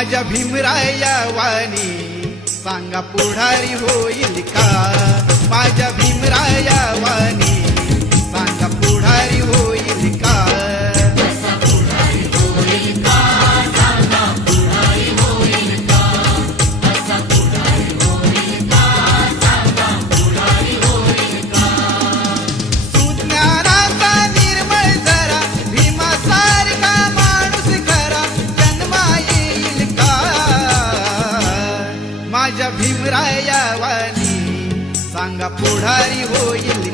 माझ्या भीमराया वाणी सांगा पुढारी होईल का? माझ्या भीमराया वाणी सांगा पुढारी होईल का? सुज्ञानाचा निर्मळ जरा भीमासारखा माणूस खरा जन्मा येईल का? माझ्या भीमराया वाणी सांगा पुढारी होईल